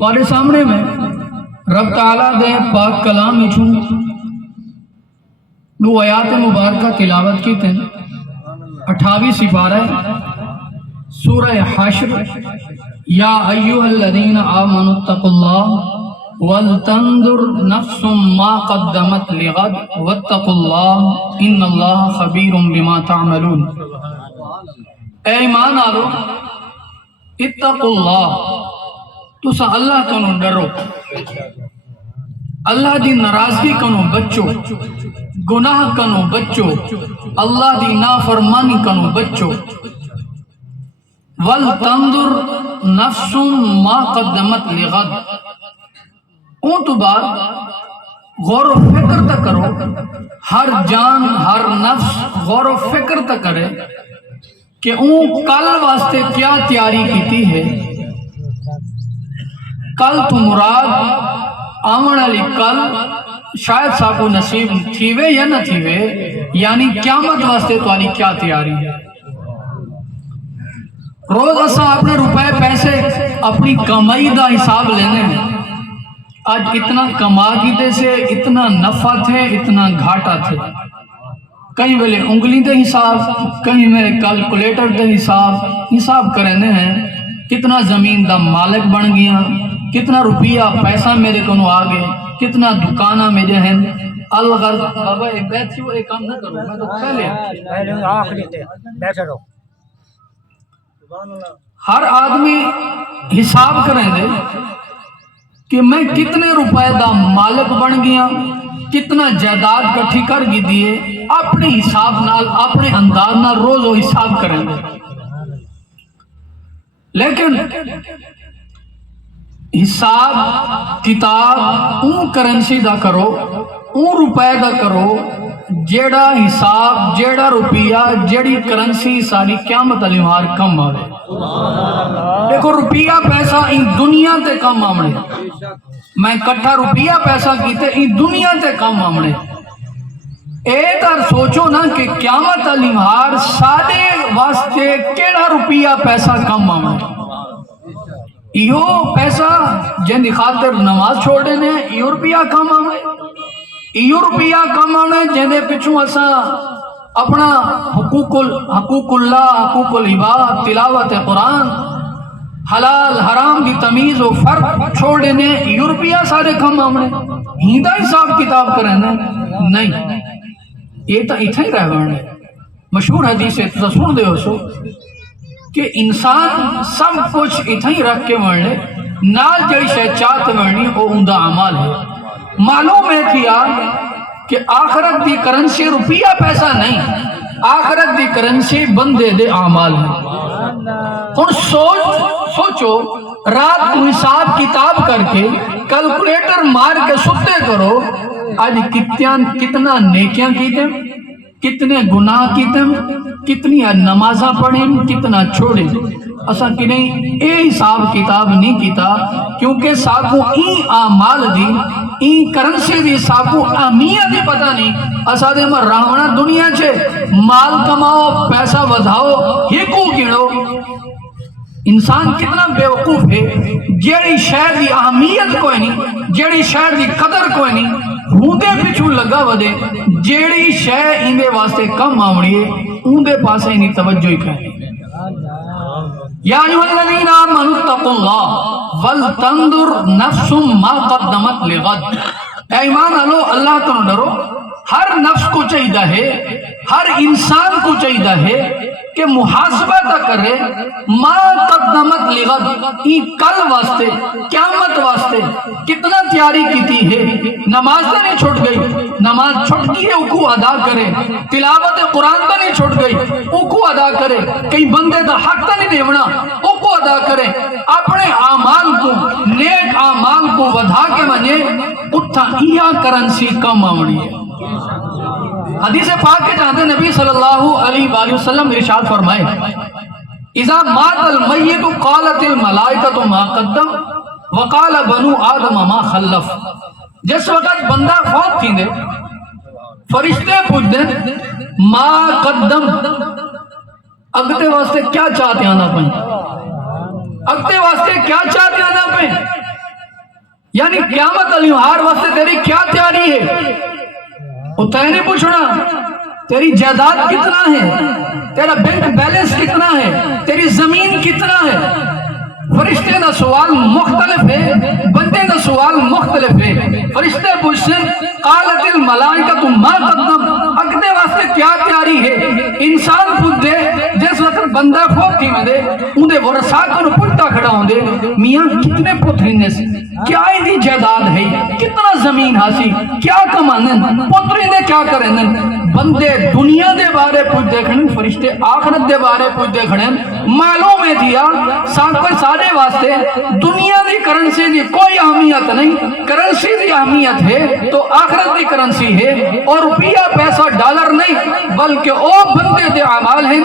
تواڈے سامنے میں رب تعالیٰ دے پاک کلام وچوں دو آیات مبارکہ تلاوت کی تھیں 28 سپارہ سورہ حشر یا ایھا الذین آمنوا اتقوا اللہ وَلْتَنْظُرْ نَفْسٌ مَا قَدَّمَتْ لِغَدٍ وَاتَّقُوا اللَّهَ إِنَّ اللَّهَ خَبِيرٌ بِمَا تَعْمَلُونَ۔ اے ایمان آلو اتقوا اللہ، تسا اللہ کنو ڈرو، اللہ دی ناراضگی کنو بچو، گناہ کنو بچو، اللہ دی نافرمانی کنو بچو۔ وَلْتَنْظُرْ نَفْسٌ مَا قَدَّمَتْ لِغَدٍ، اون تو بعد غور و فکر تک کرو، ہر جان ہر نفس غور و فکر تک کرے کہ اون کل واسطے کیا تیاری کیتی ہے۔ کل تو مراد آمن علی کل شاید ساکو نصیب تھیوے یا نہ تھیوے، یعنی قیامت واسطے توالی کیا تیاری ہے۔ روز اسا اپنے روپے پیسے اپنی کمائی دا حساب لینے ہیں، آج اتنا کما کیتے سے اتنا نفع تھے اتنا گھاٹا تھے، کہیں ویلے انگلی دے حساب، کہیں میرے کیلکولیٹر دے حساب کرنے ہیں، کتنا زمین دا مالک بن گیا، کتنا روپیہ پیسہ میرے کنو آگے، کتنا دکانہ میرے ہیں۔ الغرض بابا ایک بیٹھی ہو، ایک کام نہ کرو، میں تو پہلے آخری تے بیٹھے رہو۔ ہر آدمی حساب کریں دے کہ میں کتنے روپے دا مالک بن گیا، کتنا جائیداد کٹھی کر گی دیے، اپنے حساب نال اپنے انداز نال روز وہ حساب کریں گے۔ لیکن حساب کتاب اون کرنسی دا کرو، اون روپے دا کرو جیڑا حساب جیڑا روپیہ جیڑی کرنسی ساری قیامت علی مار کم آوے۔ دیکھو روپیہ پیسہ ان دنیا تے کم آمنے، میں کٹھا روپیہ پیسہ کیتے ان دنیا تے کم آمنے۔ اے تر سوچو نا کہ قیامت علی مار سارے واسطے کیڑا روپیہ پیسہ کم آمنے۔ ایہو پیسہ جن دی خاطر نماز چھوڑ دینے، ایہو روپیہ کم آمنے، ایہو روپیہ کم آمنے جن دے پچھوں اسا اپنا حقوق اللہ، حقوق العباد، تلاوت قرآن، حلال حرام کی تمیز و فرق چھوڑ دینے، ایہو روپیہ سارے کم آمنے۔ ہیندہ حساب کتاب کرنے نہیں، یہ تو اتھا ہی رہ گئے۔ مشہور حدیث ہے تو سن دے ہو سو کہ انسان سب کچھ اتھا ہی رکھ کے مرنے، نال جڑی شے چاہتے مرنی وہ اندہ عمال ہے۔ معلوم ہے کیا کہ آخرت دی کرنسی روپیہ پیسہ نہیں، آخرت دی کرنسی بندے دے اعمال ہے۔ اور سوچو رات کو حساب کتاب کر کے کیلکولیٹر مار کے ستے کرو، آج کتنا نیکیاں کیتے، کتنے گناہ کیتے، کتنی نمازاں پڑھیں، کتنا چھوڑیں۔ اسا کنہیں اے حساب کتاب نہیں کیتا، کیونکہ ساکو این اعمال دی این کرنسی دی ساکو اہمیت ہی پتہ نہیں۔ اسا دے مر راونا دنیا چھے مال کماؤ پیسہ ودھاؤ ہکو گنو۔ انسان کتنا بے وقوف ہے، جیڑی شہر دی اہمیت کوئی نہیں، جیڑی شہر دی قدر کوئی نہیں، ہوندے پچھو لگا ودے، جیڑی شہر اندے واسطے کم آمڑی ہے اوندے پاسے انہی توجہ ہی کریں۔ یا ایھا الذین آمنوا اتقوا اللہ ولتنظر نفس ما قدمت لغد۔ اے ایمان والو اللہ کو ڈرو، ہر نفس کو چاہیے ہے، ہر انسان کو چاہیے ہے کہ محاسبہ تا کرے ما قدمت لغد، ای کل واسطے قیامت واسطے کتنا تیاری کیتی ہے۔ نماز تو نہیں چھوٹ گئی، نماز چھوٹ گئی ہے اوکو ادا کرے، تلاوت قرآن تو نہیں چھوٹ گئی اوکو ادا کرے، کئی بندے دا حق تو نہیں دیونا اوکو ادا کرے، اپنے اعمال کو نیک اعمال کو ودھا کے منے اتھا ایا کرنسی کم آمڑی ہے۔ حدیث پاک کے جانتے نبی صلی اللہ علیہ وآلہ وسلم ارشاد فرمائے اذا مات المیت قالت الملائکۃ ما قدم وقال بنو آدم ما خلف۔ جس وقت بندہ فوت تھی دے فرشتے پوچھ دیں ما قدم، اگتے واسطے کیا چاہتے آنا پہیں، اگتے واسطے کیا چاہتے آنا پہیں۔ یعنی قیامت علی ہار واسطے تیری کیا تیاری ہے؟ وہ تے نہیں پوچھنا تیری جائیداد کتنا ہے، تیرا بینک بیلنس کتنا ہے، تیری زمین کتنا ہے۔ فرشتے دا سوال مختلف ہے، بندے دا سوال مختلف ہے۔ فرشتے پوچھیں قالت الملائکۃ ما قدم، اگلے واسطے کیا تیاری ہے؟ انسان پوچھ دے جس وقت بندہ فوت تھی میں دے اندے ورثاء کو پلٹا کھڑا ہوں دے میاں کتنے پتری نے کیا دی جائیداد ہے، کتنا زمین حاصل، کیا کمانن، پتری نے کیا کرن۔ بندے دنیا دے بارے پوچھ دے کھڑے، فرشتے آخرت دے بارے پوچھ دے کھڑے۔ معلوم ہے دیا سارے واسطے دنیا دی کرنسی دی کوئی اہمیت نہیں، کرنسی دی اہمیت ہے تو آخرت دی کرنسی ہے، اور روپیہ پیسہ ڈالر نہیں بلکہ او بندے دے اعمال ہیں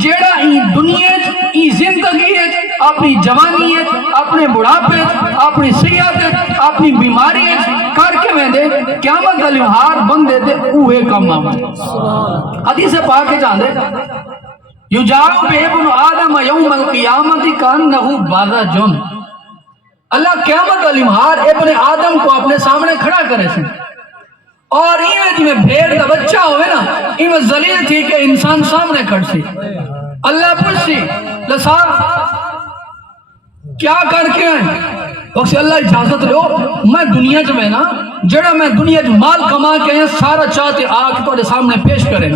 جیڑا ای دنیا ای زندگی ہے، اپنی جوانی ہے، اپنے بڑھاپے، اپنی صحت، اپنی بیماری کر کے میں دے قیامت علی ہار بندے دے اوہے کام آمد۔ حدیث پاک جان دے یجاؤ بے ابن آدم یوم القیامت کانہو بازجن، اللہ قیامت علی ہار ابن آدم کو اپنے سامنے کھڑا کرے سے، اور ایویں جی میں بھیڑ دا بچہ ہوئے نا ایویں ذلیل تھی کہ انسان سامنے کھڑ سی۔ اللہ پوچھ سی لسا کیا کر کے ہیں؟ وقت اللہ اجازت لو میں دنیا جو میں نا جڑا میں دنیا جو مال کما کے ہیں سارا چاہتے آگ تو سامنے پیش کریں۔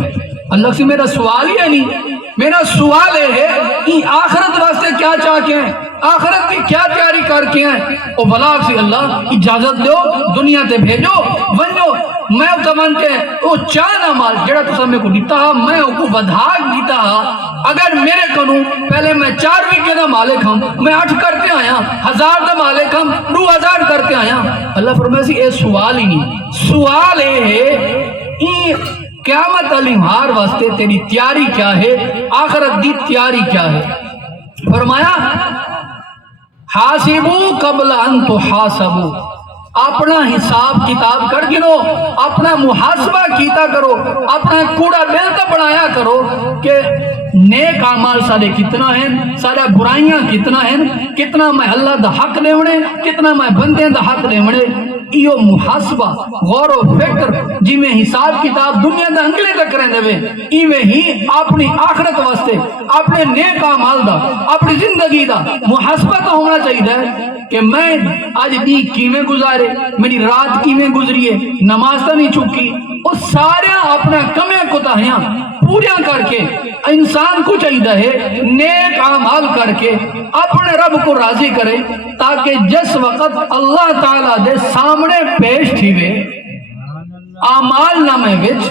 اللہ سے میرا سوال ہی ہے نہیں، میرا سوال ہے کہ آخرت واسطے کیا چاہ کے ہیں، آخرت کی کیا تیاری کر کے ہیں۔ او بھلا سے اللہ اجازت دو دنیا تے بھیجو ونجو میں اتمن کے او چانا مال جڑا تسا میں کو دیتا ہا میں او کو بدھاگ دیتا ہا، اگر میرے کنوں پہلے میں 4 وکے دا مالک ہوں میں 8 کرتے آیا، 1000 دا مالک ہوں 2000 کرتے آیا۔ اللہ فرمائے سی اے سوال ہی نہیں، سوال ہے قیامت علی ہار واسطے تیری تیاری کیا ہے، آخرت دی تیاری کیا ہے۔ فرمایا حاسبو قبل ان تحاسبو، اپنا حساب کتاب کر گنو، اپنا محاسبہ کیتا کرو، اپنا کوڑا دل تو بنایا کرو کہ نیک اعمال سارے کتنا ہیں، سارے برائیاں کتنا ہیں، کتنا میں اللہ دا حق لیونے، کتنا میں بندے دا حق لیونے۔ ایو محاسبہ غور و فکر جی میں حساب کتاب دنیا دا انگلے تک کریں دے ایویں ہی اپنی آخرت واسطے اپنے نیک اعمال دا اپنی زندگی دا محاسبہ تو ہونا چاہیے کہ میں آج دی کیویں گزارے، میری رات کیویں گزری ہے، نماز تو نہیں چکی، وہ سارے اپنا کمیں کوتاہیاں پوریاں کر کے انسان کو چاہیے ہے نیک اعمال کر کے اپنے رب کو راضی کرے، تاکہ جس وقت اللہ تعالیٰ دے سامنے پیش تھیوے اعمال نامے وچ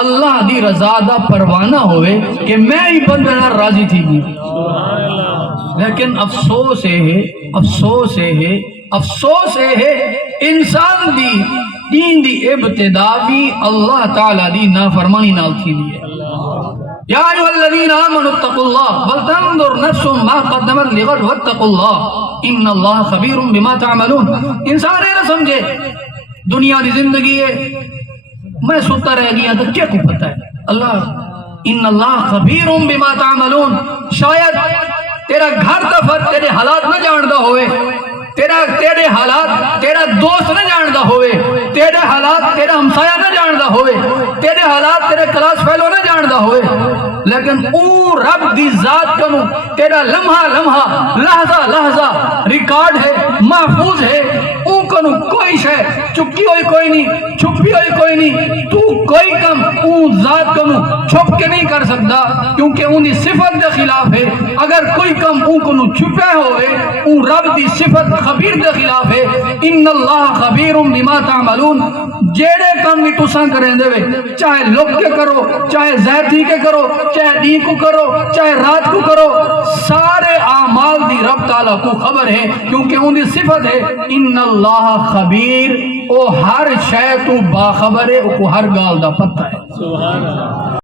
اللہ دی رضا دا پروانہ ہوئے کہ میں ہی بندہ راضی تھی گی۔ لیکن افسوس ہے افسوس ہے انسان دی دین دی ابتدا بھی اللہ تعالیٰ دی نافرمانی نال تھی دی ہے۔ یا ایھا الذین آمنوا اتقوا اللہ ولتنظر نفس ما قدمت لغد واتقوا اللہ ان اللہ خبیر بما تعملون۔ انسان یہ نہ سمجھے دنیا دی زندگی ہے میں سوتا رہ گیا تو کیا کو پتہ ہے، اللہ ان اللہ خبیر بما تعملون۔ شاید تیرا گھر دفر تیرے حالات نہ جاندا ہوئے، تیرے حالات تیرا دوست نہ جاندا ہوئے، تیرے حالات تیرا ہمسایہ نہ جاندا ہوئے، تیرے حالات تیرے کلاس فیلو نہ جاندا ہوئے، لیکن او رب دی ذات کنو تیرا لمحہ لحظہ ریکارڈ ہے، محفوظ ہے، او کنو کوئی شے چکی ہوئی کوئی نہیں، چھپی ہوئی کوئی نہیں، تو کوئی کم او ذات کنو چھپ کے نہیں کر سکتا، کیونکہ ان دی صفت دے خلاف ہے۔ اگر کوئی کم او کنو چھپے ہوئے او رب دی صفت خبیر دے خلاف ہے۔ ان اللہ خبیر بما تعملون، جیڑے کم بھی تساں کریں دے چاہے لک کے کرو، چاہے زہتی کے کرو، چاہے دی کو کرو، چاہے رات کو کرو، سارے اعمال دی رب تعالیٰ کو خبر ہے، کیونکہ ان دی صفت ہے ان اللہ خبیر، او ہر شے تو باخبر ہے، او کو ہر گال دا پتہ ہے۔